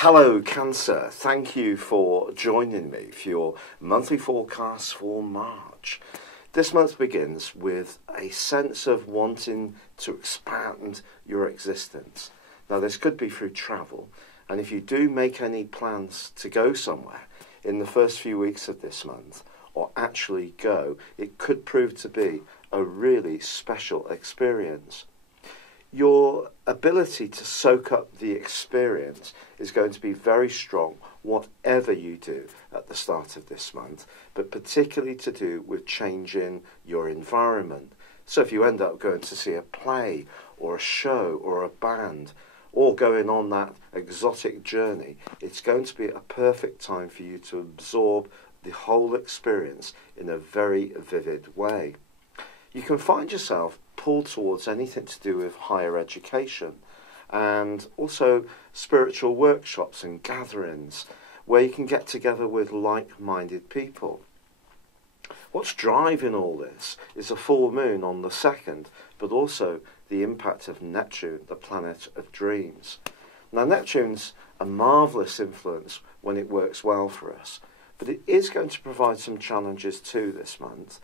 Hello Cancer, thank you for joining me for your monthly forecast for March. This month begins with a sense of wanting to expand your existence. Now this could be through travel, and if you do make any plans to go somewhere in the first few weeks of this month, or actually go, it could prove to be a really special experience. Your ability to soak up the experience is going to be very strong, whatever you do at the start of this month, but particularly to do with changing your environment. So if you end up going to see a play or a show or a band, or going on that exotic journey, it's going to be a perfect time for you to absorb the whole experience in a very vivid way. You can find yourself pulled towards anything to do with higher education and also spiritual workshops and gatherings where you can get together with like-minded people. What's driving all this is a full moon on the 2nd, but also the impact of Neptune, the planet of dreams. Now Neptune's a marvellous influence when it works well for us, but it is going to provide some challenges too this month,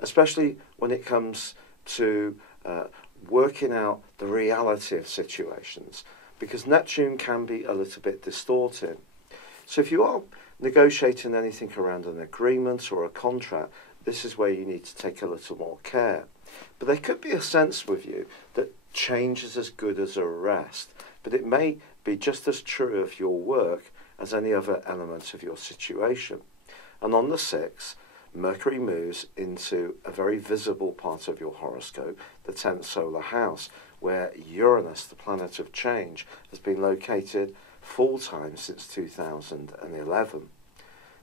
especially when it comes to working out the reality of situations, because Neptune can be a little bit distorting. So if you are negotiating anything around an agreement or a contract, this is where you need to take a little more care. But there could be a sense with you that change is as good as a rest, but it may be just as true of your work as any other element of your situation. And on the 6th, Mercury moves into a very visible part of your horoscope, the 10th solar house, where Uranus, the planet of change, has been located full-time since 2011.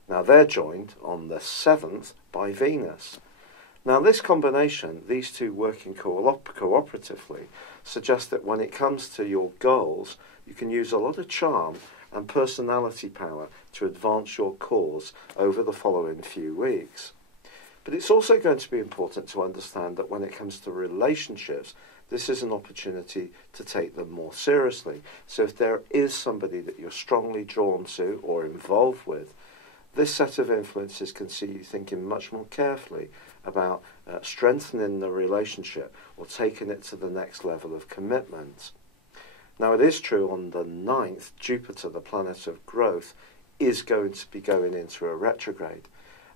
Now they're joined on the 7th by Venus. Now this combination, these two working cooperatively, suggests that when it comes to your goals, you can use a lot of charm and personality power to advance your cause over the following few weeks. But it's also going to be important to understand that when it comes to relationships, this is an opportunity to take them more seriously. So if there is somebody that you're strongly drawn to or involved with, this set of influences can see you thinking much more carefully about strengthening the relationship or taking it to the next level of commitment. Now, it is true on the 9th, Jupiter, the planet of growth, is going to be going into a retrograde.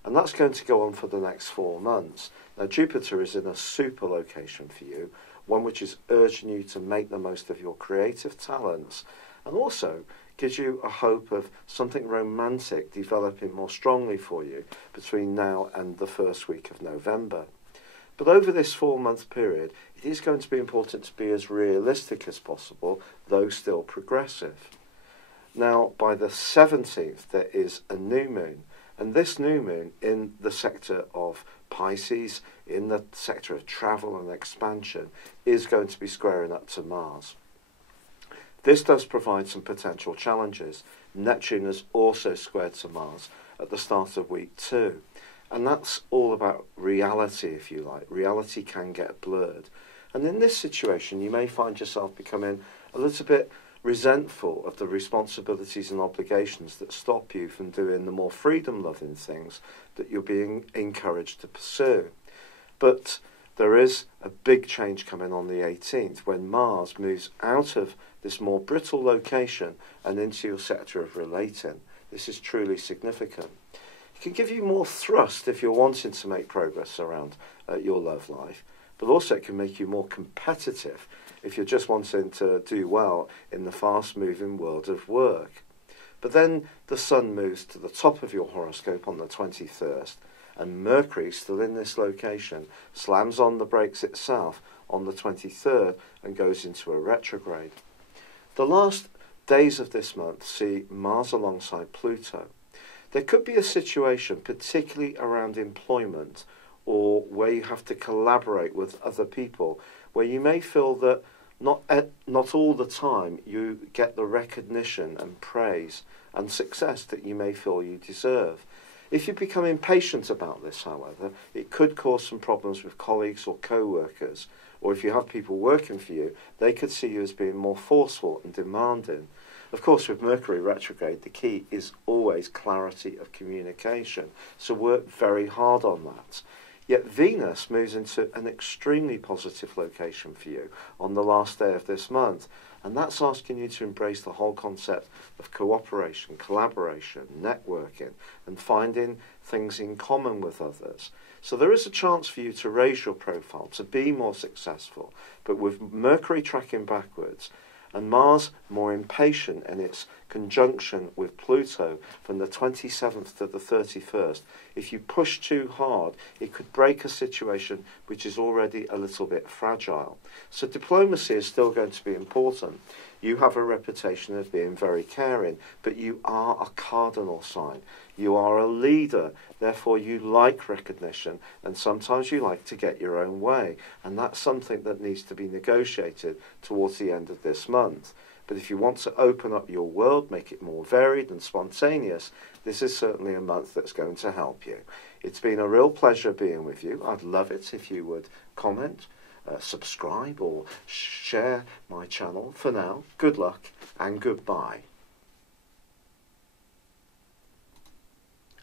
And that's going to go on for the next 4 months. Now, Jupiter is in a super location for you, one which is urging you to make the most of your creative talents, and also gives you a hope of something romantic developing more strongly for you between now and the first week of November. But over this 4-month period, it is going to be important to be as realistic as possible, though still progressive. Now, by the 17th, there is a new moon, and this new moon in the sector of Pisces, in the sector of travel and expansion, is going to be squaring up to Mars. This does provide some potential challenges. Neptune is also squared to Mars at the start of week 2. And that's all about reality, if you like. Reality can get blurred. And in this situation, you may find yourself becoming a little bit resentful of the responsibilities and obligations that stop you from doing the more freedom-loving things that you're being encouraged to pursue. But there is a big change coming on the 18th when Mars moves out of this more brittle location and into your sector of relating. This is truly significant. It can give you more thrust if you're wanting to make progress around your love life, but also it can make you more competitive if you're just wanting to do well in the fast-moving world of work. But then the Sun moves to the top of your horoscope on the 21st, and Mercury, still in this location, slams on the brakes itself on the 23rd and goes into a retrograde. The last days of this month see Mars alongside Pluto. There could be a situation, particularly around employment or where you have to collaborate with other people, where you may feel that not all the time you get the recognition and praise and success that you may feel you deserve. If you become impatient about this, however, it could cause some problems with colleagues or co-workers, or if you have people working for you, they could see you as being more forceful and demanding. Of course, with Mercury retrograde, the key is always clarity of communication. So work very hard on that. Yet Venus moves into an extremely positive location for you on the last day of this month. And that's asking you to embrace the whole concept of cooperation, collaboration, networking, and finding things in common with others. So there is a chance for you to raise your profile, to be more successful. But with Mercury tracking backwards, and Mars more impatient in its conjunction with Pluto from the 27th to the 31st, if you push too hard, it could break a situation which is already a little bit fragile. So diplomacy is still going to be important. You have a reputation of being very caring, but you are a cardinal sign. You are a leader, therefore you like recognition, and sometimes you like to get your own way. And that's something that needs to be negotiated towards the end of this month. But if you want to open up your world, make it more varied and spontaneous, this is certainly a month that's going to help you. It's been a real pleasure being with you. I'd love it if you would comment, subscribe or share my channel. For now, good luck and goodbye.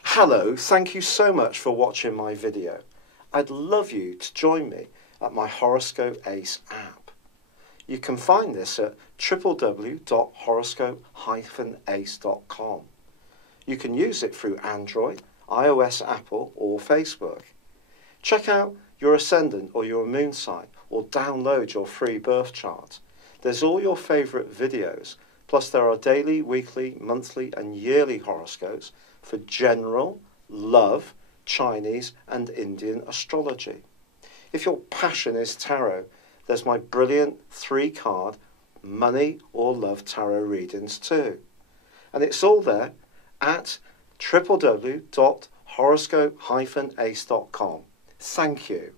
Hello, thank you so much for watching my video. I'd love you to join me at my Horoscope Ace app. You can find this at www.horoscope-ace.com. You can use it through Android, iOS, Apple or Facebook. Check out your ascendant or your moon sign or download your free birth chart. There's all your favourite videos, plus there are daily, weekly, monthly and yearly horoscopes for general, love, Chinese and Indian astrology. If your passion is tarot, there's my brilliant 3-card money or love tarot readings too. And it's all there at www.horoscope-ace.com. Thank you.